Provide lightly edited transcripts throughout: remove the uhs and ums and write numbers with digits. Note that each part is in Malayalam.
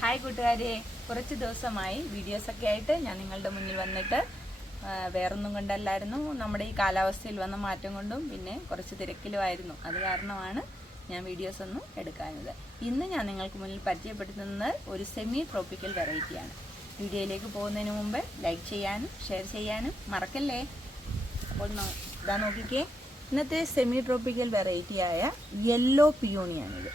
ഹായ് കൂട്ടുകാരെ, കുറച്ച് ദിവസമായി വീഡിയോസൊക്കെ ആയിട്ട് ഞാൻ നിങ്ങളുടെ മുന്നിൽ വന്നിട്ട് വേറൊന്നും കൊണ്ടല്ലായിരുന്നു, നമ്മുടെ ഈ കാലാവസ്ഥയിൽ വന്ന മാറ്റം കൊണ്ടും പിന്നെ കുറച്ച് തിരക്കിലുമായിരുന്നു. അത് കാരണമാണ് ഞാൻ വീഡിയോസ് ഒന്നും എടുക്കാഞ്ഞത്. ഇന്ന് ഞാൻ നിങ്ങൾക്ക് മുന്നിൽ പരിചയപ്പെടുത്തുന്നത് ഒരു സെമി ട്രോപ്പിക്കൽ വെറൈറ്റിയാണ്. വീഡിയോയിലേക്ക് പോകുന്നതിന് മുമ്പ് ലൈക്ക് ചെയ്യാനും ഷെയർ ചെയ്യാനും മറക്കല്ലേ. അപ്പോൾ ഇതാ നോക്കിക്കേ, ഇന്നത്തെ സെമി ട്രോപ്പിക്കൽ വെറൈറ്റിയായ യെല്ലോ പിയോണിയാണിത്.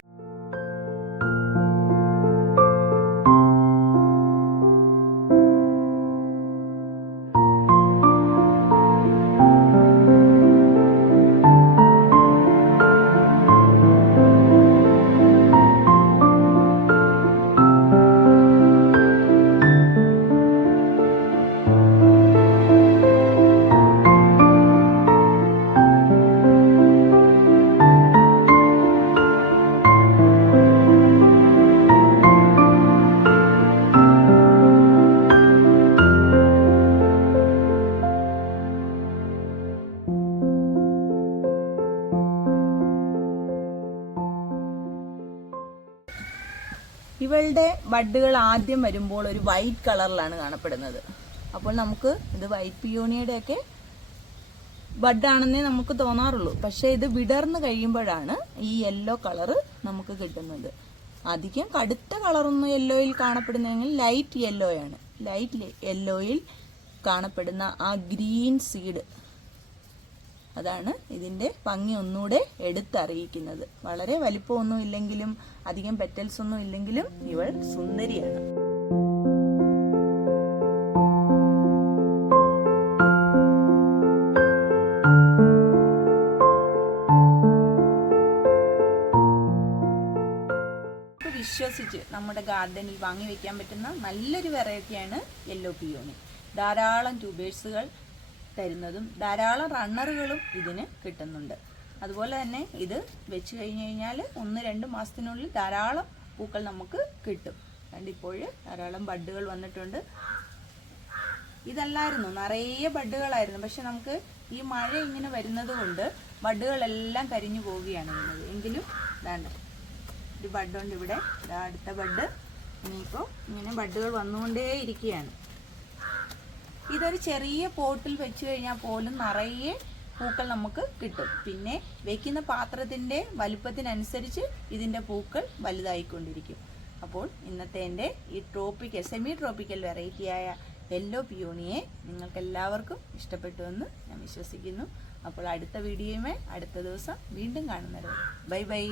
ഇവളുടെ ബഡ്ഡുകൾ ആദ്യം വരുമ്പോൾ ഒരു വൈറ്റ് കളറിലാണ് കാണപ്പെടുന്നത്. അപ്പോൾ നമുക്ക് ഇത് വൈറ്റ് പിയോണിയുടെയൊക്കെ ബഡാണെന്നേ നമുക്ക് തോന്നാറുള്ളൂ. പക്ഷെ ഇത് വിടർന്ന് കഴിയുമ്പോഴാണ് ഈ യെല്ലോ കളറ് നമുക്ക് കിട്ടുന്നത്. അധികം കടുത്ത കളറൊന്നും യെല്ലോയിൽ കാണപ്പെടുന്നതെങ്കിൽ ലൈറ്റ് യെല്ലോയാണ്. ലൈറ്റ് യെല്ലോയിൽ കാണപ്പെടുന്ന ആ ഗ്രീൻ സീഡ്, അതാണ് ഇതിന്റെ ഭംഗി ഒന്നുകൂടെ എടുത്തറിയിക്കുന്നത്. വളരെ വലിപ്പമൊന്നും ഇല്ലെങ്കിലും അധികം പെറ്റൽസ് ഒന്നും ഇല്ലെങ്കിലും ഇവൾ സുന്ദരിയാണ്. വിശ്വസിച്ച് നമ്മുടെ ഗാർഡനിൽ വാങ്ങി വെക്കാൻ പറ്റുന്ന നല്ലൊരു വെറൈറ്റിയാണ് യെല്ലോ പിയോണി. ധാരാളം ട്യൂബേഴ്സുകൾ തരുന്നതും ധാരാളം റണ്ണറുകളും ഇതിന് കിട്ടുന്നുണ്ട്. അതുപോലെ തന്നെ ഇത് വെച്ച് കഴിഞ്ഞ് കഴിഞ്ഞാൽ 1-2 മാസത്തിനുള്ളിൽ ധാരാളം പൂക്കൾ നമുക്ക് കിട്ടും. കണ്ടിപ്പോൾ ധാരാളം ബഡ്ഡുകൾ വന്നിട്ടുണ്ട്. ഇതല്ലായിരുന്നു, നിറയെ ബഡ്ഡുകളായിരുന്നു. പക്ഷെ നമുക്ക് ഈ മഴ ഇങ്ങനെ വരുന്നത് കൊണ്ട് ബഡ്ഡുകളെല്ലാം കരിഞ്ഞു പോവുകയാണ് ചെയ്യുന്നത്. എങ്കിലും ഇതാണ്ട് ഒരു ബഡ്ഡുണ്ട് ഇവിടെ, അടുത്ത ബഡ്. ഇനിയിപ്പോൾ ഇങ്ങനെ ബഡ്ഡുകൾ വന്നുകൊണ്ടേ ഇരിക്കുകയാണ്. ഇതൊരു ചെറിയ പോട്ടിൽ വെച്ച് കഴിഞ്ഞാൽ പോലും നിറയെ പൂക്കൾ നമുക്ക് കിട്ടും. പിന്നെ വെക്കുന്ന പാത്രത്തിൻ്റെ വലുപ്പത്തിനനുസരിച്ച് ഇതിൻ്റെ പൂക്കൾ വലുതായിക്കൊണ്ടിരിക്കും. അപ്പോൾ ഇന്നത്തെ എൻ്റെ ഈ സെമി ട്രോപ്പിക്കൽ വെറൈറ്റിയായ യെല്ലോ പിയോണിയെ നിങ്ങൾക്ക് എല്ലാവർക്കും ഇഷ്ടപ്പെട്ടുവെന്ന് ഞാൻ വിശ്വസിക്കുന്നു. അപ്പോൾ അടുത്ത വീഡിയോയുമായി അടുത്ത ദിവസം വീണ്ടും കാണുന്നത്. Bye bye.